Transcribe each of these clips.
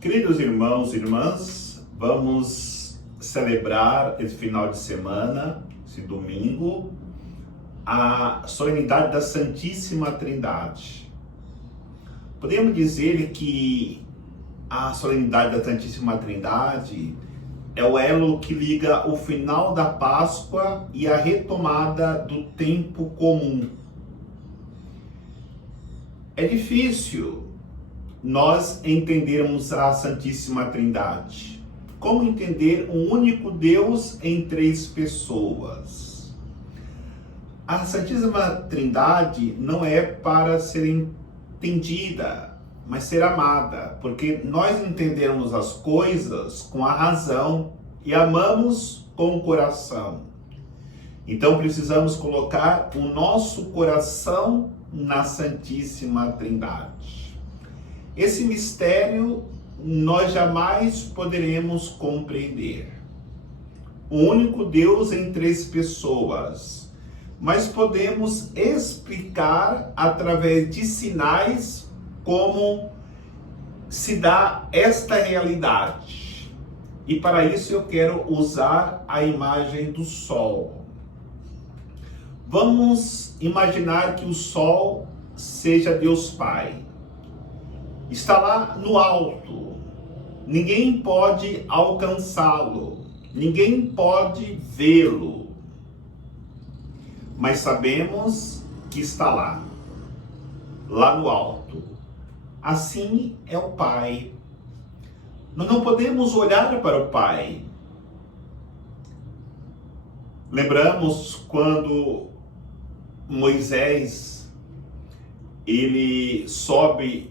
Queridos irmãos e irmãs, vamos celebrar esse final de semana, esse domingo, a solenidade da Santíssima Trindade. Podemos dizer que a solenidade da Santíssima Trindade é o elo que liga o final da Páscoa e a retomada do tempo comum. É difícil nós entendermos a Santíssima Trindade. Como entender um único Deus em três pessoas? A Santíssima Trindade não é para ser entendida, mas ser amada, porque nós entendemos as coisas com a razão e amamos com o coração. Então precisamos colocar o nosso coração na Santíssima Trindade. Esse mistério nós jamais poderemos compreender. O único Deus em três pessoas, mas podemos explicar através de sinais como se dá esta realidade. E para isso eu quero usar a imagem do Sol. Vamos imaginar que o Sol seja Deus Pai. Está lá no alto, ninguém pode alcançá-lo, ninguém pode vê-lo, mas sabemos que está lá no alto. Assim é o Pai. Nós não podemos olhar para o Pai. Lembramos quando Moisés, ele sobe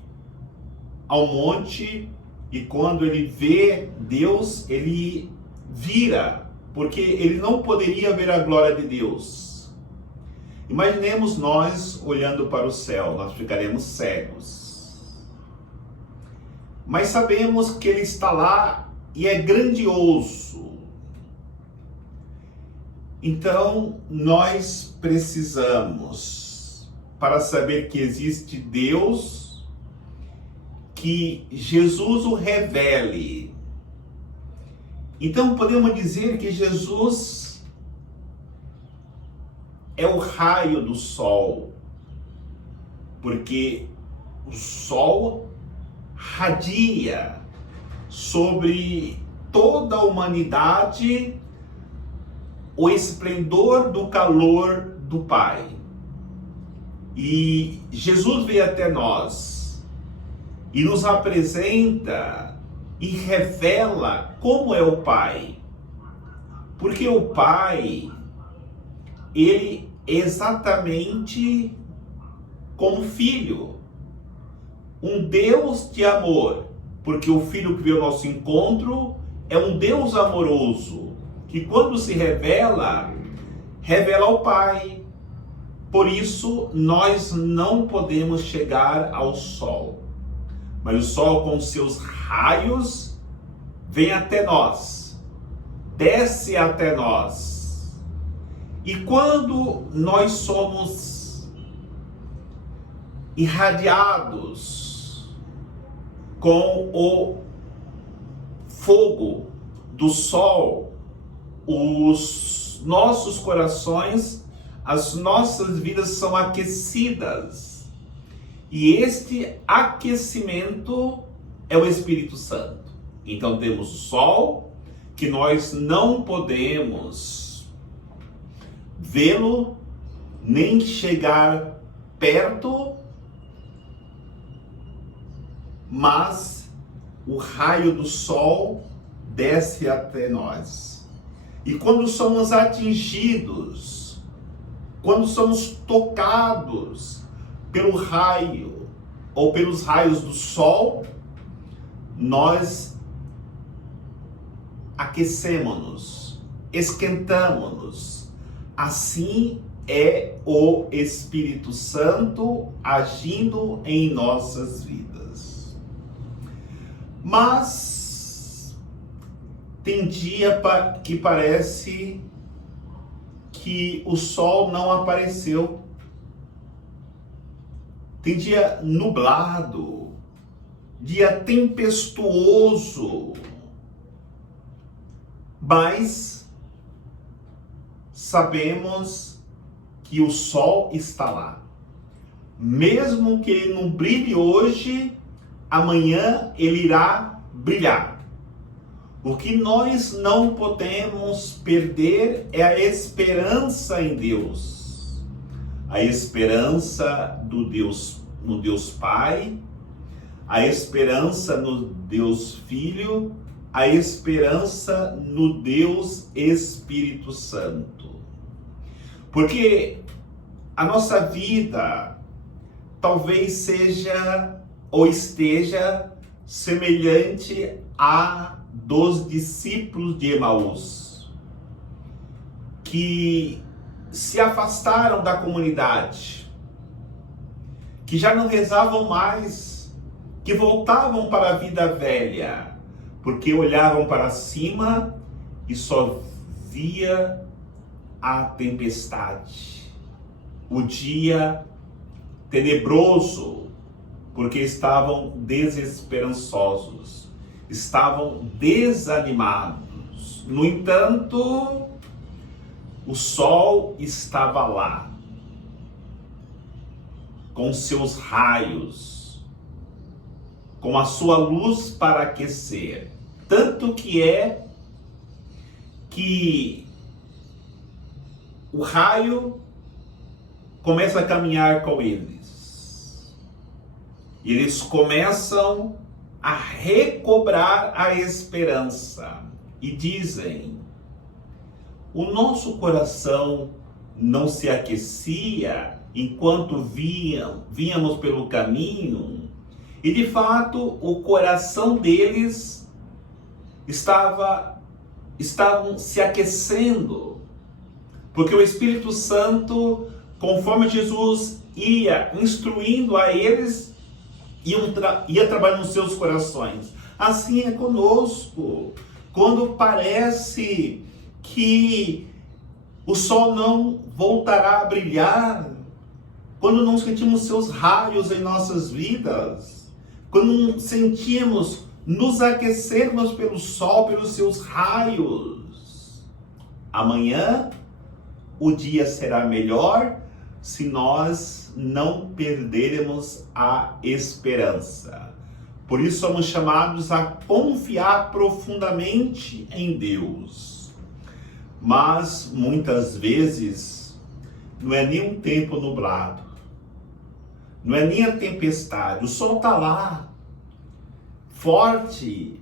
ao monte e quando ele vê Deus, ele vira, porque ele não poderia ver a glória de Deus. Imaginemos nós olhando para o céu, nós ficaremos cegos. Mas sabemos que ele está lá e é grandioso. Então, nós precisamos, para saber que existe Deus, que Jesus o revele. Então podemos dizer que Jesus é o raio do sol, porque o sol radia sobre toda a humanidade o esplendor do calor do Pai. E Jesus veio até nós e nos apresenta e revela como é o Pai. Porque o Pai, ele é exatamente como Filho. Um Deus de amor. Porque o Filho que veio ao nosso encontro é um Deus amoroso. Que quando se revela, revela ao Pai. Por isso, nós não podemos chegar ao sol. Mas o sol com seus raios vem até nós, desce até nós. E quando nós somos irradiados com o fogo do sol, os nossos corações, as nossas vidas são aquecidas. E este aquecimento é o Espírito Santo. Então temos o sol, que nós não podemos vê-lo, nem chegar perto, mas o raio do sol desce até nós. E quando somos atingidos, quando somos tocados pelo raio ou pelos raios do sol, nós aquecemos-nos, esquentamos-nos. Assim é o Espírito Santo agindo em nossas vidas. Mas tem dia que parece que o sol não apareceu. Tem dia nublado, dia tempestuoso, mas sabemos que o sol está lá. Mesmo que ele não brilhe hoje, amanhã ele irá brilhar. O que nós não podemos perder é a esperança em Deus. A esperança no Deus Pai, a esperança no Deus Filho, a esperança no Deus Espírito Santo. Porque a nossa vida talvez seja ou esteja semelhante à dos discípulos de Emaús, que se afastaram da comunidade, que já não rezavam mais, que voltavam para a vida velha, porque olhavam para cima e só via a tempestade, o dia tenebroso, porque estavam desesperançosos, estavam desanimados. No entanto, o sol estava lá, com seus raios, com a sua luz para aquecer. Tanto que é que o raio começa a caminhar com eles. E eles começam a recobrar a esperança. E dizem: o nosso coração não se aquecia enquanto víamos pelo caminho. E de fato, o coração deles estavam se aquecendo, porque o Espírito Santo, conforme Jesus ia instruindo a eles, ia trabalhando nos seus corações. Assim é conosco. Quando parece que o sol não voltará a brilhar, quando não sentimos seus raios em nossas vidas, quando não sentimos nos aquecermos pelo sol, pelos seus raios, amanhã o dia será melhor se nós não perdermos a esperança. Por isso somos chamados a confiar profundamente em Deus. Mas muitas vezes não é nem um tempo nublado, não é nem a tempestade, o sol está lá, forte,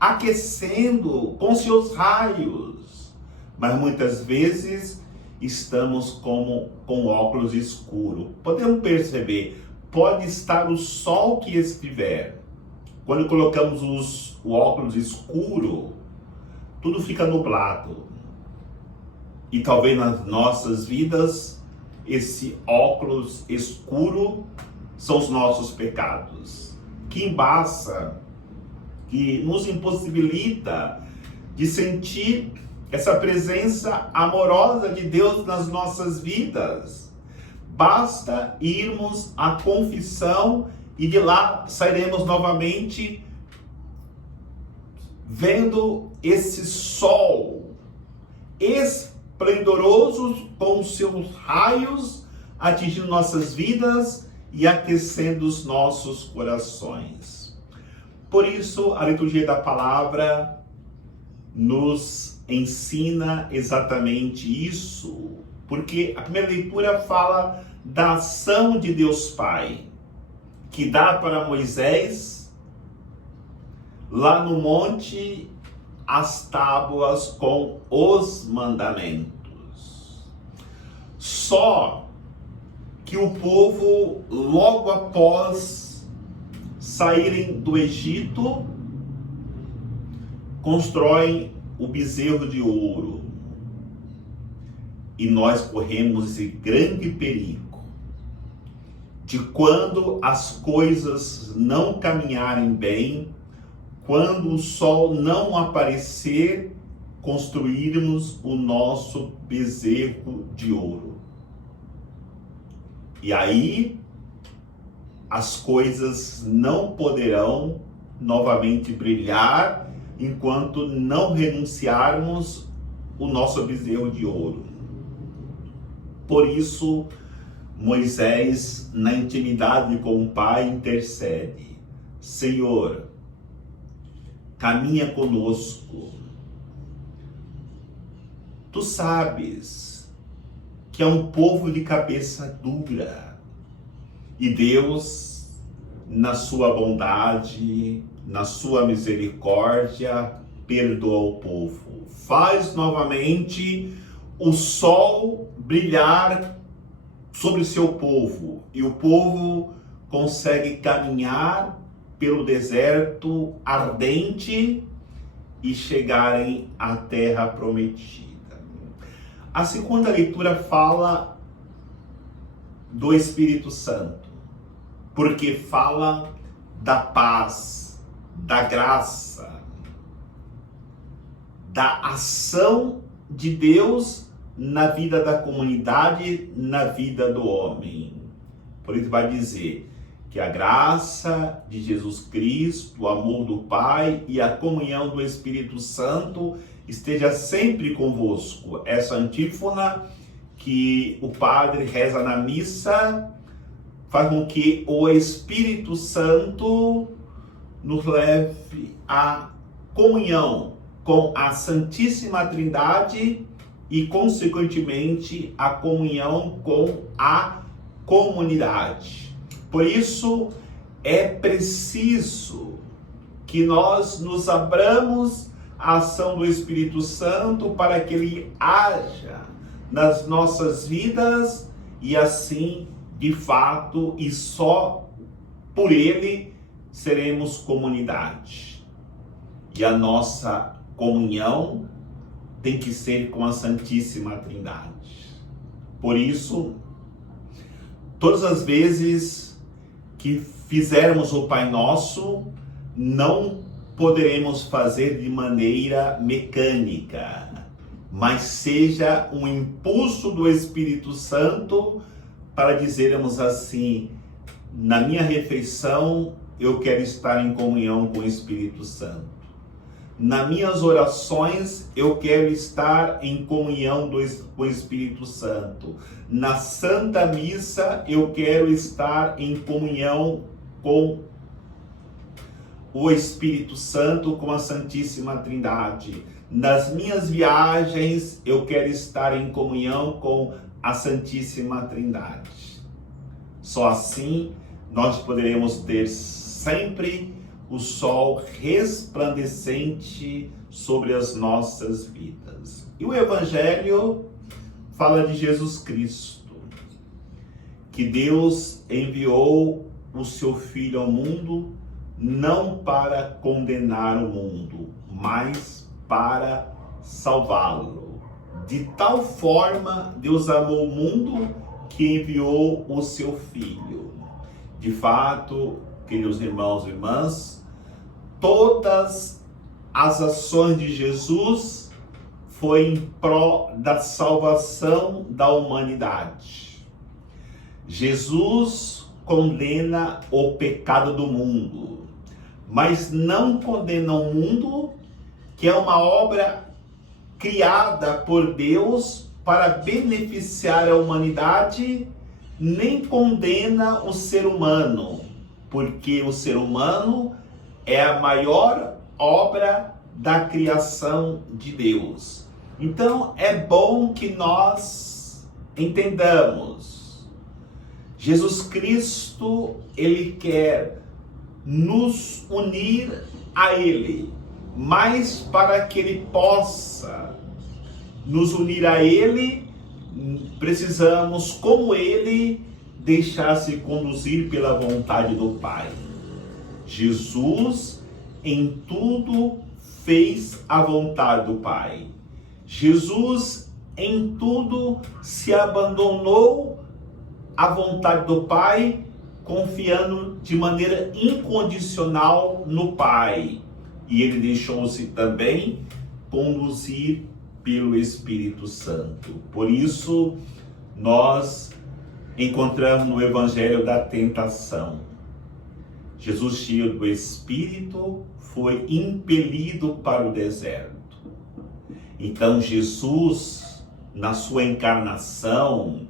aquecendo com seus raios, mas muitas vezes estamos com óculos escuros. Podemos perceber, pode estar o sol que estiver, quando colocamos o óculos escuro, tudo fica nublado. E talvez nas nossas vidas, esse óculos escuro são os nossos pecados, que embaça, que nos impossibilita de sentir essa presença amorosa de Deus nas nossas vidas. Basta irmos à confissão e de lá sairemos novamente vendo esse sol esplendoroso com seus raios atingindo nossas vidas e aquecendo os nossos corações. Por isso, a liturgia da palavra nos ensina exatamente isso, porque a primeira leitura fala da ação de Deus Pai, que dá para Moisés, lá no monte, as tábuas com os mandamentos. Só que o povo, logo após saírem do Egito, constroem o bezerro de ouro. E nós corremos esse grande perigo de, quando as coisas não caminharem bem, quando o sol não aparecer, construirmos o nosso bezerro de ouro. E aí as coisas não poderão novamente brilhar enquanto não renunciarmos o nosso bezerro de ouro. Por isso, Moisés, na intimidade com o Pai, intercede: Senhor, caminha conosco. Tu sabes que é um povo de cabeça dura. E Deus, na sua bondade, na sua misericórdia, perdoa o povo. Faz novamente o sol brilhar sobre o seu povo. E o povo consegue caminhar pelo deserto ardente e chegarem à terra prometida. A segunda leitura fala do Espírito Santo, porque fala da paz, da graça, da ação de Deus na vida da comunidade, na vida do homem. Por isso vai dizer que a graça de Jesus Cristo, o amor do Pai e a comunhão do Espírito Santo esteja sempre convosco. Essa antífona que o padre reza na missa faz com que o Espírito Santo nos leve à comunhão com a Santíssima Trindade e, consequentemente, a comunhão com a comunidade. Por isso, é preciso que nós nos abramos à ação do Espírito Santo para que ele haja nas nossas vidas e assim, de fato, e só por ele seremos comunidade. E a nossa comunhão tem que ser com a Santíssima Trindade. Por isso, todas as vezes que fizermos o Pai Nosso, não poderemos fazer de maneira mecânica, mas seja um impulso do Espírito Santo para dizermos assim: na minha refeição eu quero estar em comunhão com o Espírito Santo. Nas minhas orações eu quero estar em comunhão com o Espírito Santo. Na Santa Missa eu quero estar em comunhão com o Espírito Santo, com a Santíssima Trindade. Nas minhas viagens eu quero estar em comunhão com a Santíssima Trindade. Só assim nós poderemos ter sempre o sol resplandecente sobre as nossas vidas. E o Evangelho fala de Jesus Cristo, que Deus enviou o seu Filho ao mundo não para condenar o mundo, mas para salvá-lo. De tal forma Deus amou o mundo que enviou o seu Filho. De fato, queridos irmãos e irmãs, todas as ações de Jesus foi em prol da salvação da humanidade. Jesus condena o pecado do mundo, mas não condena o mundo, que é uma obra criada por Deus para beneficiar a humanidade, nem condena o ser humano, porque o ser humano é a maior obra da criação de Deus. Então é bom que nós entendamos. Jesus Cristo, ele quer nos unir a ele, mas para que ele possa nos unir a ele, precisamos, como ele, deixar-se conduzir pela vontade do Pai. Jesus em tudo fez a vontade do Pai. Jesus em tudo se abandonou à vontade do Pai, confiando de maneira incondicional no Pai. E ele deixou-se também conduzir pelo Espírito Santo. Por isso, nós encontramos no Evangelho da tentação. Jesus, cheio do Espírito, foi impelido para o deserto. Então Jesus, na sua encarnação,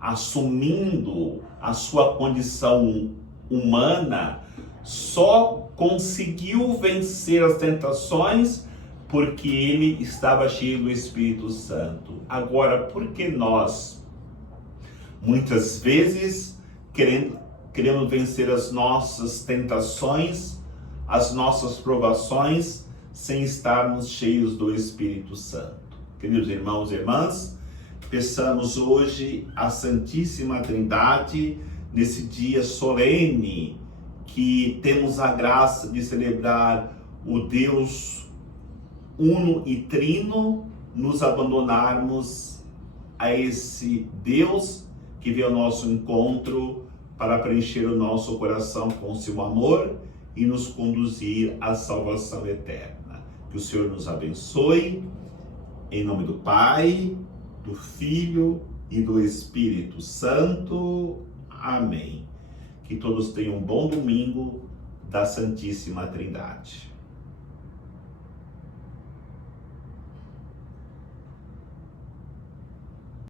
assumindo a sua condição humana, só conseguiu vencer as tentações porque ele estava cheio do Espírito Santo. Agora, por que nós, muitas vezes, queremos vencer as nossas tentações, as nossas provações, sem estarmos cheios do Espírito Santo? Queridos irmãos e irmãs, peçamos hoje a Santíssima Trindade, nesse dia solene, que temos a graça de celebrar o Deus uno e trino, nos abandonarmos a esse Deus que veio ao nosso encontro para preencher o nosso coração com seu amor e nos conduzir à salvação eterna. Que o Senhor nos abençoe, em nome do Pai, do Filho e do Espírito Santo. Amém. Que todos tenham um bom domingo da Santíssima Trindade.